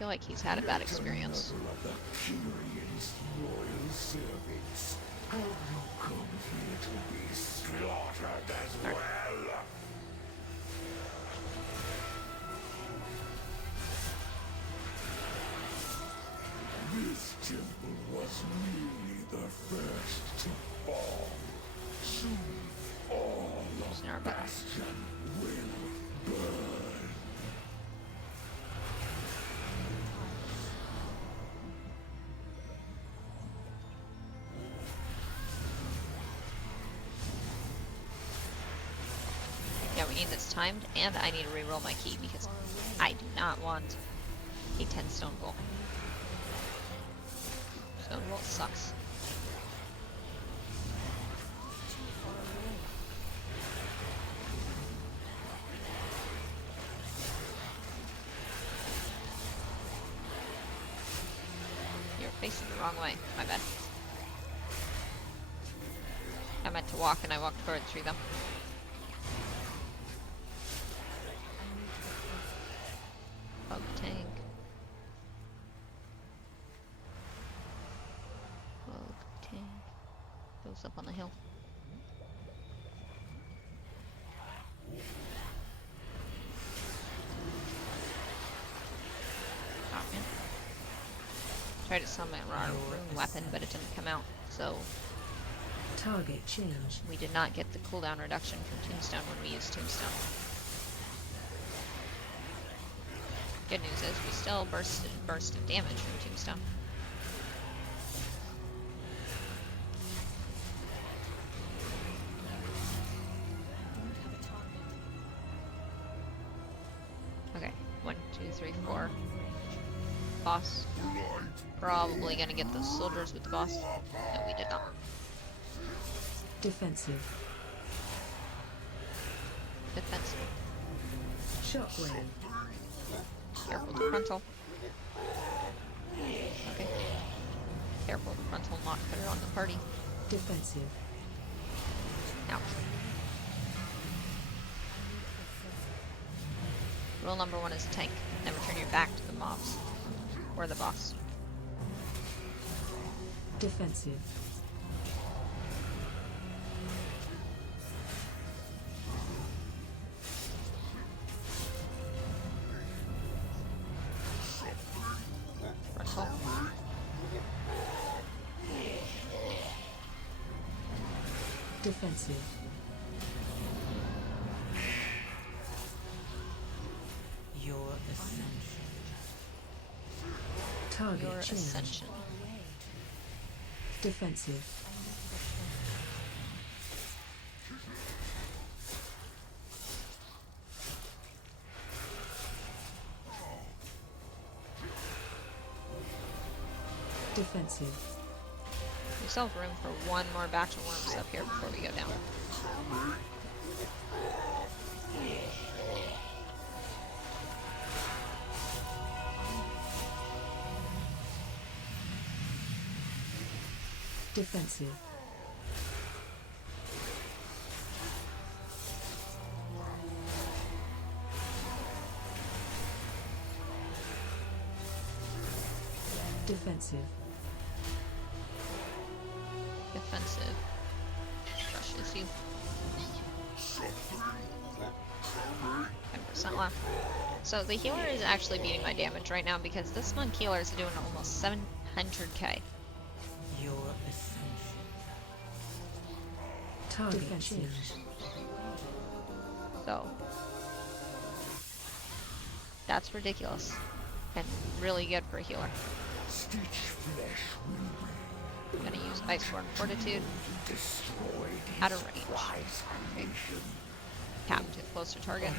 feel like he's had a bad experience. Have you come here to be slaughtered as well? This temple was merely the first to fall. Soon all of Bastion will burn. Yeah, we need this timed, and I need to reroll my key because I do not want a 10 stone bowl. Stone bowl sucks. You're facing the wrong way. My bad. I meant to walk and I walked forward through them. Bug tank. Bug tank. Goes up on the hill. Oh man. Tried to summon our rune weapon, but it didn't come out, so target change. we did not get the cooldown reduction from Tombstone when we used Tombstone. Good news is we still burst of damage from Tombstone. Okay, 1, 2, 3, 4. Boss. Probably gonna get those soldiers with the boss. No, we did not. Defensive. Defensive. Shockwave. Careful the frontal. Okay. Careful the frontal, not put it on the party. Defensive. Ouch. Rule number 1 is tank. Never turn your back to the mobs. Or the boss. Defensive. Frontal. Defensive. Your ascension. Target Your change. ascension. Defensive. Defensive. We still have room for one more batch of worms up here before we go down. Defensive. Defensive. Defensive. Crushes you. 10% left. So the healer is actually beating my damage right now because this monk healer is doing almost 700k. Your ascension. Target change. So that's ridiculous. And really good for a healer. Stitch flesh will I'm gonna use Iceborne Fortitude. be destroyed. Out of range. Okay. Captive closer target.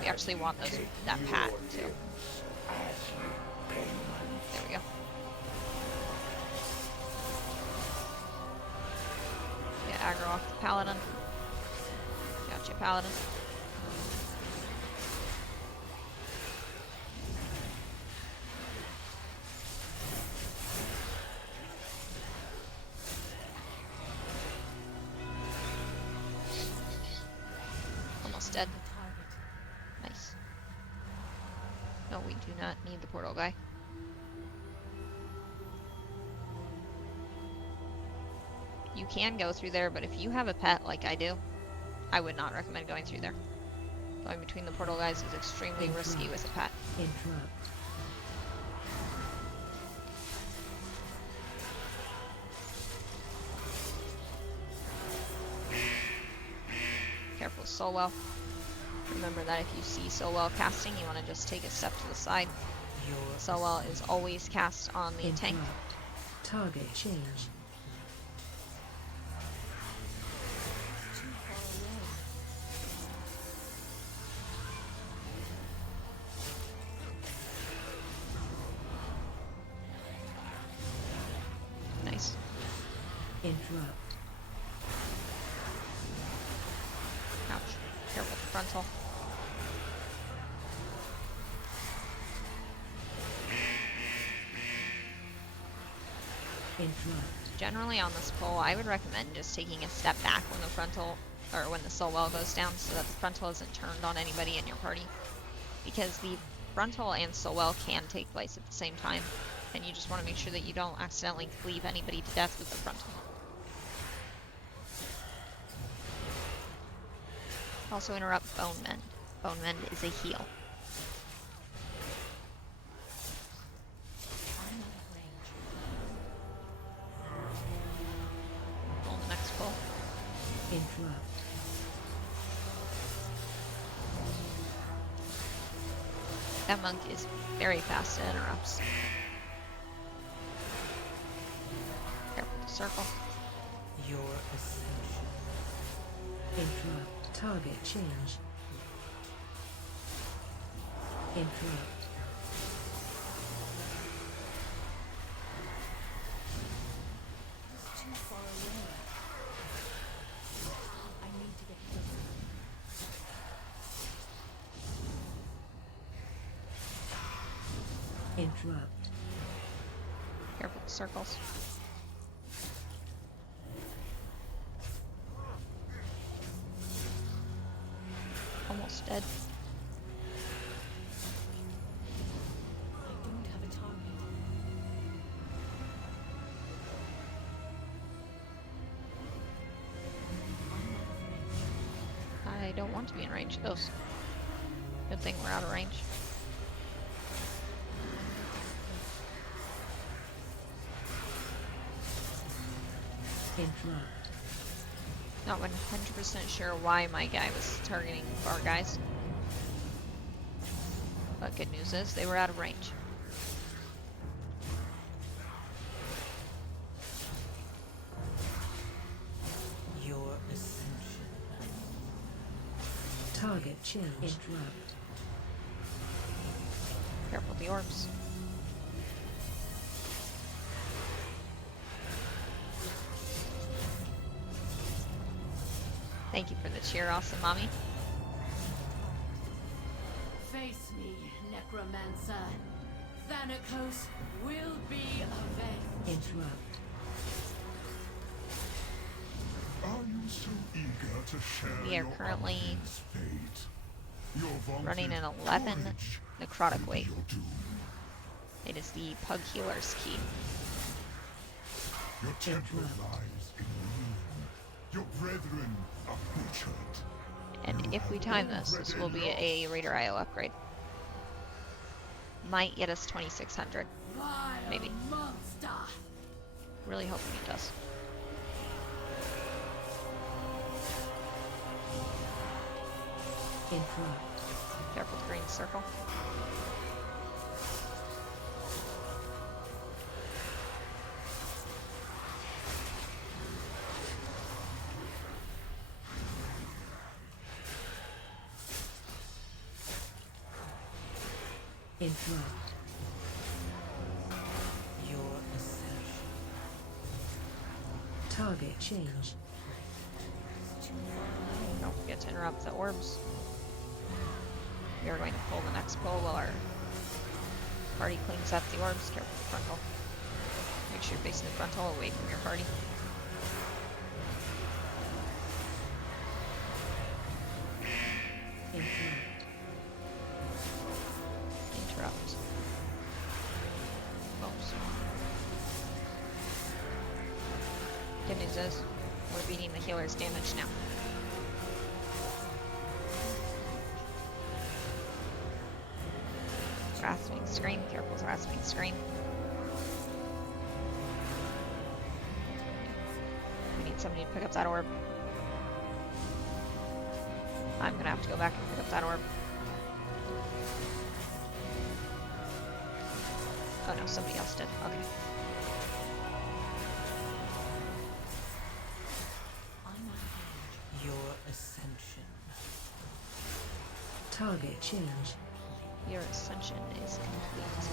We actually want those that pat too. There we go. Get aggro off the paladin. Gotcha, paladin. Almost dead. Nice. No, we do not need the portal guy. You can go through there, but if you have a pet like I do, I would not recommend going through there. Going between the portal guys is extremely risky with a pet. Interrupt. Careful with Solwell. Remember that if you see Solwell casting, you want to just take a step to the side. Solwell is always cast on the tank. Interrupt. Target change. Nice. Interrupt. Ouch. Careful with the frontal. Interrupt. Generally on this pull, I would recommend just taking a step back when the frontal, or when the Solwell goes down, so that the frontal isn't turned on anybody in your party. Because the frontal and Solwell can take place at the same time, and you just want to make sure that you don't accidentally cleave anybody to death with the frontal. Also interrupt Bone Mend. Bone Mend is a heal. Roll the next pull. Interrupt. That monk is very fast at interrupts. Careful with the circle. Your ascension. Interrupt. Target change. Interrupt. Too far away. I need to get closer. Interrupt. Careful with the circles. Almost dead. I don't have a target. I don't want to be in range of those. Good thing we're out of range. Interrupt. Not 100% sure why my guy was targeting our guys. But good news is they were out of range. Your ascension. Target change. Interrupt. Careful with the orbs. Thank you for the cheer, awesome mommy. Face me, Necromancer. Thanatos will be avenged. Interrupt. Are you so eager to share We are your currently obvious fate? Your vaunted running an 11 courage Necrotic will be Wake. your doom. It is the Pug Healer's key. Your temple lies in ruin. Your brethren are butchered. And if we time this, this will be a Raider IO upgrade. Might get us 2600. Vile Maybe. monster. Really hoping it does. Interrupt. Careful with the green circle. Interrupt. Your ascension. Target change. Don't forget to interrupt the orbs. We are going to pull the next pull while our party cleans up the orbs. Careful with the frontal. Make sure you're facing the frontal away from your party. Interrupt. Interrupt. news is we're beating the healer's damage now. Rasping Scream. Careful with Rasping Scream. We need somebody to pick up that orb. I'm gonna have to go back and pick up that orb. Oh no, somebody else did. Okay. Your ascension. Target change. Your ascension is complete.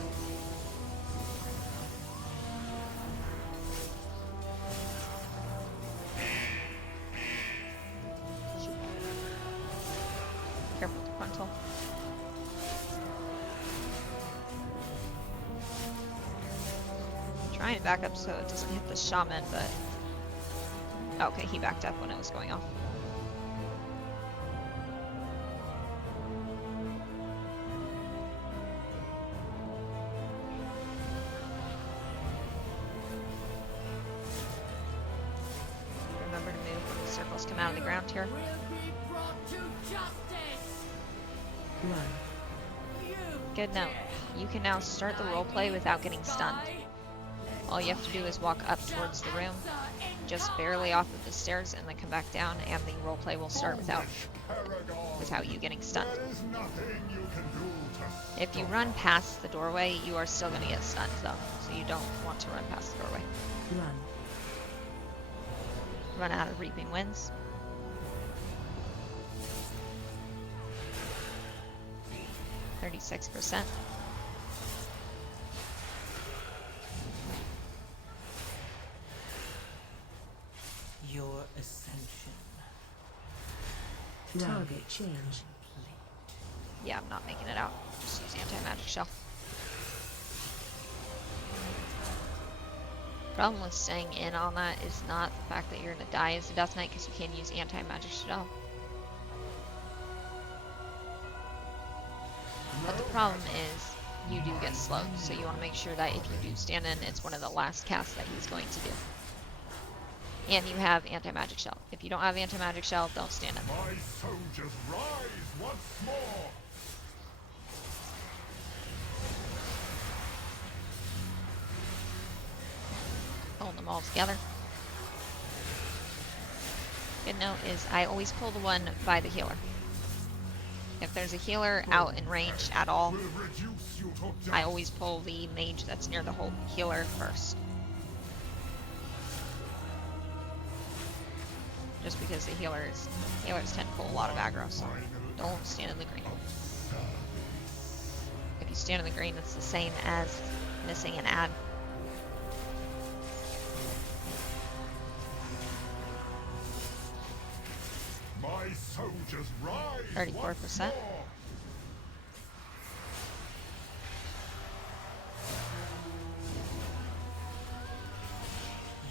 Careful with the frontal. Trying to back up so it doesn't hit the shaman, but okay, he backed up when it was going off. Remember to move when the circles come out of the ground here. Will be brought to justice. Run. You Good note. You can now start the roleplay without getting stunned. All you have to do is walk up towards the room, just barely off of the stairs, and then come back down, and the roleplay will start without you getting stunned. There's nothing you can do to If you run past the doorway, you are still going to get stunned, though, so you don't want to run past the doorway. Run. Run out of Reaping Winds. %. Your ascension. Target change. Yeah, I'm not making it out. Just use anti-magic shell. Problem with staying in on that is not the fact that you're gonna die as a Death Knight, because you can use anti-magic shell. But the problem is you do get slowed, so you want to make sure that if you do stand in, it's one of the last casts that he's going to do. And you have anti-magic shell. If you don't have anti-magic shell, don't stand in. My soldiers rise once more. Hold them all together. Good note is I always pull the one by the healer. If there's a healer out in range at all, Will reduce you to dust. I always pull the mage that's near the whole healer first. Just because the healers tend to pull a lot of aggro, so don't stand in the green. If you stand in the green, it's the same as missing an ad. My soldiers rise 34%. once more.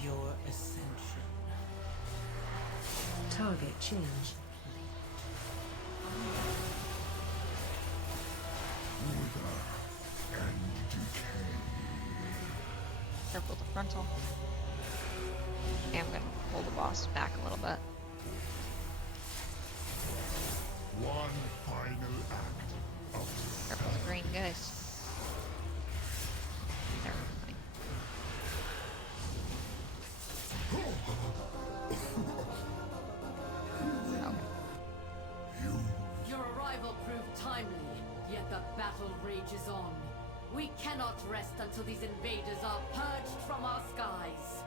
Your ascension. Target change. Wither and decay. Careful with the frontal. And I'm going to pull the boss back a little bit. One final act of Careful with the green, guys. Never mind. Okay. Your arrival proved timely, yet the battle rages on. We cannot rest until these invaders are purged from our skies.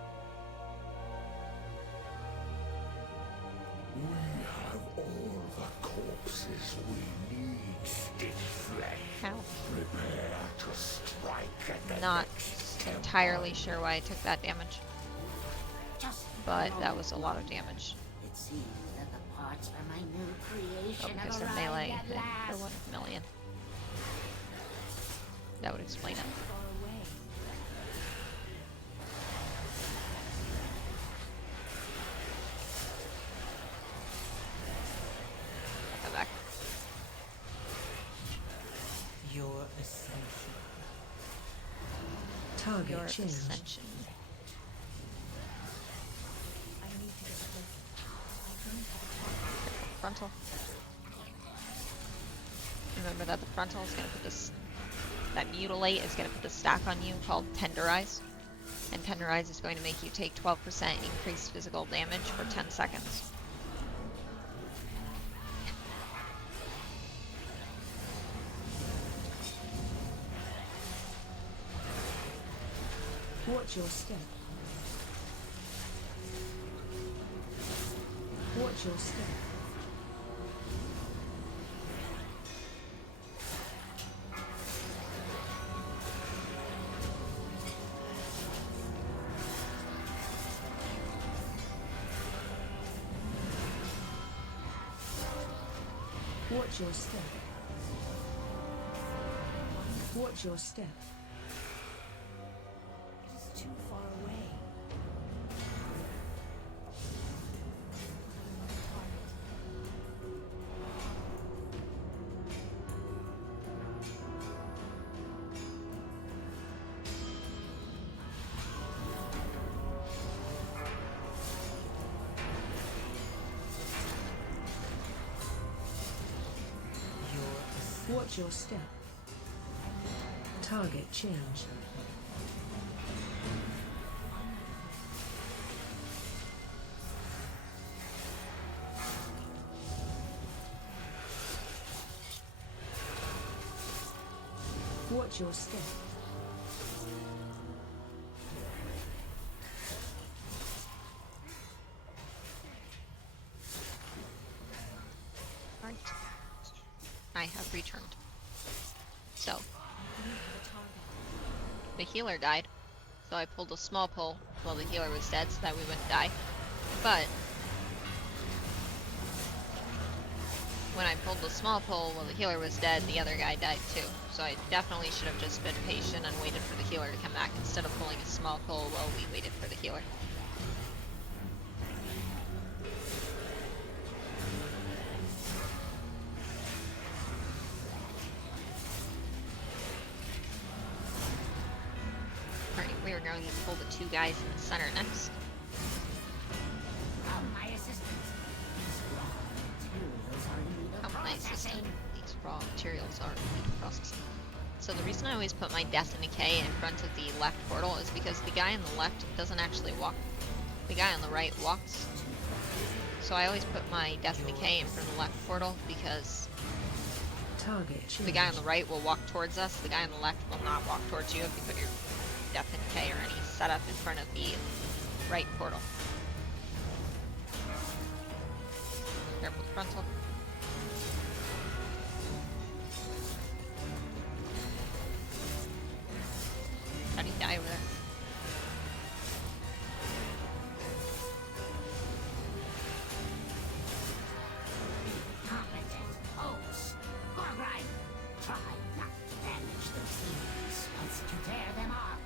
We have all the corpses we need, stiff flesh. Ow. Prepare to strike at the Not next entirely sure why I took that damage, Just but that was a lot of damage. it seems that the parts for my new Oh, creation because have they're arrived melee at for last. 1 million. That would explain it. Far away. Come back. Your ascension. Target Your change. ascension. frontal. Remember that the frontal is going to put this, that mutilate is going to put this stack on you called Tenderize. And Tenderize is going to make you take 12% increased physical damage for 10 seconds. Watch your step. Watch your step. Watch your step. Watch your step. It is too far away. Watch your step. Target change. Watch your step. Right. I have returned. So, the healer died, so I pulled a small pull while the healer was dead so that we wouldn't die. But, when I pulled the small pull while the healer was dead, the other guy died too. So I definitely should have just been patient and waited for the healer to come back instead of pulling a small pull while we waited for the healer. We are going to pull the two guys in the center next. My assistance. My assistant. These raw materials are needed for processing. So the reason I always put my Death and Decay in front of the left portal is because the guy on the left doesn't actually walk. The guy on the right walks. So I always put my Death and Decay in front of the left portal because Target change. the guy on the right will walk towards us. The guy on the left will not walk towards you if you put your Death and Decay or any setup in front of the right portal. Careful with frontal. How do you die over there? Competent host. Gorgrine, try not to damage those demons once you tear them off.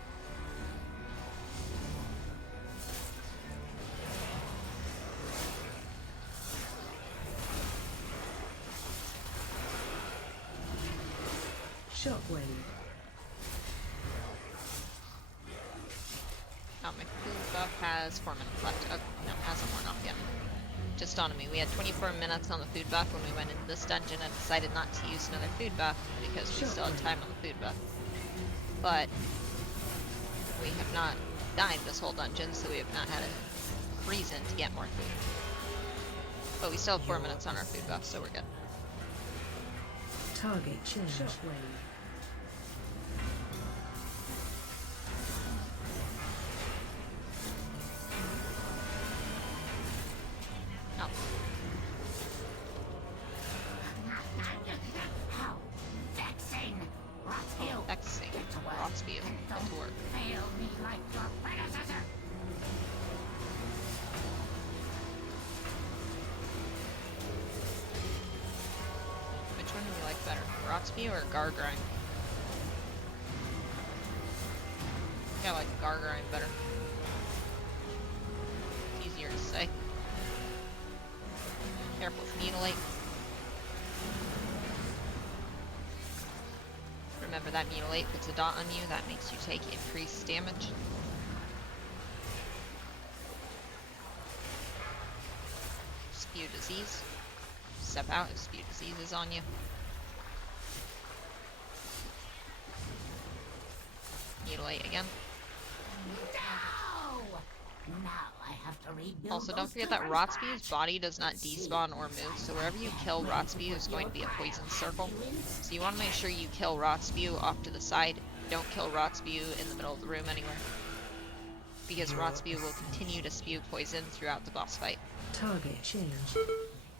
Shockwave. Oh, my food buff has 4 minutes left. Oh, no, it hasn't worn off yet. Just dawned on me. We had 24 minutes on the food buff when we went into this dungeon and decided not to use another food buff because we still had time on the food buff. But we have not died this whole dungeon, so we have not had a reason to get more food. But we still have 4 minutes on our food buff, so we're good. Target change. Shockwave. Oh, How vexing! Rotsville, vexing. get to work. Rotsville. And Get to don't work. fail me like your predecessor. Which one do you like better? Rotsby or Gargrime? I like Gargrime better. Easier to say. Careful with Mutilate. Remember that Mutilate puts a dot on you, that makes you take increased damage. Spew Disease. step out if Spew Disease is on you. Mutilate again. No! Now I have to rebuild. Also, don't those forget that turrets Rotspew's back. body does not despawn or move, so wherever you kill Rotspew is going to be a poison circle. So you want to make sure you kill Rotspew off to the side. Don't kill Rotspew in the middle of the room anywhere, because Rotspew will continue to spew poison throughout the boss fight. Target change.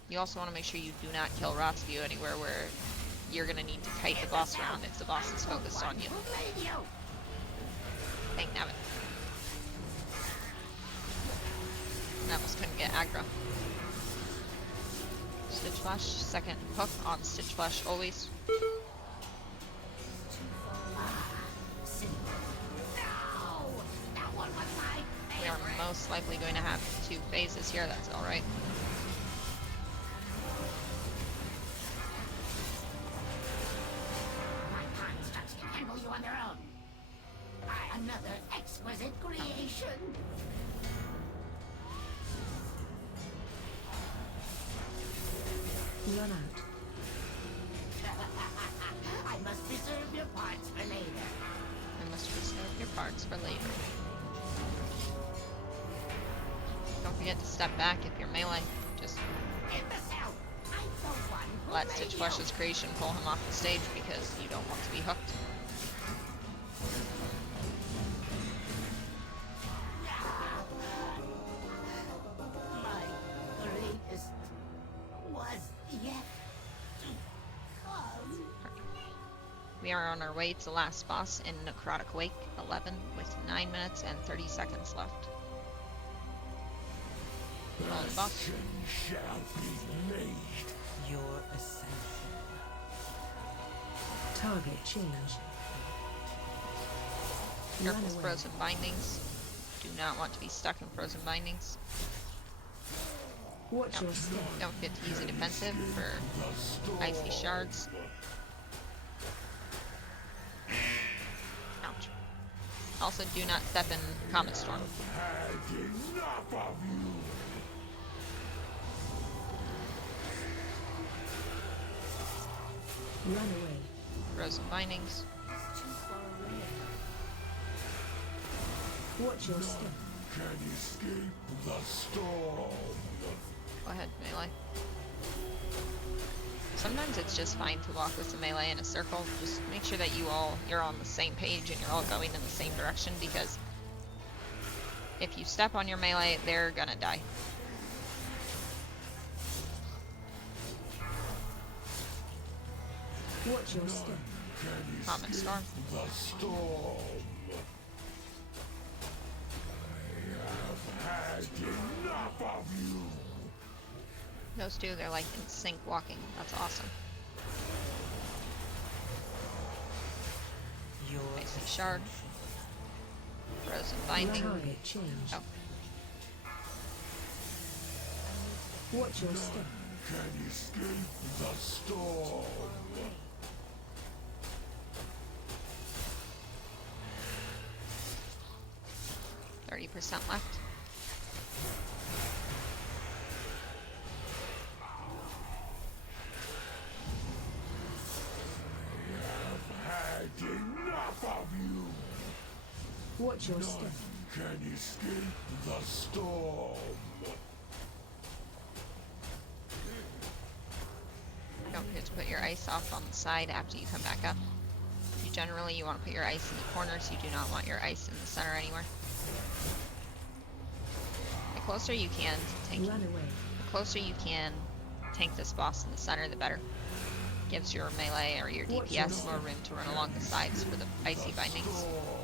You also want to make sure you do not kill Rotspew anywhere where you're going to need to kite the boss around if the boss is focused on you. Dang nabbit. That was couldn't get aggro. Stitch Flash, second hook on Stitch Flash always. We are most likely going to have 2 phases here, that's alright. My constructs can handle you on their own. Another exquisite creation. Run out. I must preserve your parts for later. I must reserve your parts for later. Don't forget to step back if you're melee. Just Imbecile! I'm the one who let made Stitch you. Flash's creation pull him off the stage because you don't want to be hooked. My greatest was yet to come. We are on our way to the last boss in Necrotic Wake 11 with 9 minutes and 30 seconds left. Roll the boss. Ascension shall be made. Your ascension. Target change. Careful Run with away. frozen bindings. Do not want to be stuck in frozen bindings. Watch your step. Don't forget to use a defensive for icy shards. Ouch. Also, do not step in Comet Storm. Had enough of you. Run away. Frozen bindings. Watch your step. Can escape the storm. Go ahead, melee. Sometimes it's just fine to walk with the melee in a circle. Just make sure that you're on the same page and you're all going in the same direction, because if you step on your melee, they're gonna die. Watch your step. Can Comet escape Storm. the storm. I have had enough of you. Those two, they're like in sync walking. That's awesome. Your Icy shard. Frozen Binding. binding. Target change. Oh. Watch your step. Can escape the storm. 30% left. Had enough of you. Watch your step. Can escape the storm. Don't forget to put your ice off on the side after you come back up. You want to put your ice in the corners. You do not want your ice in the center anywhere. The closer you can to tank, Run away. the closer you can tank this boss in the center, the better. Gives your melee or your Watch your DPS more room to run along the sides for the icy bindings. Storm.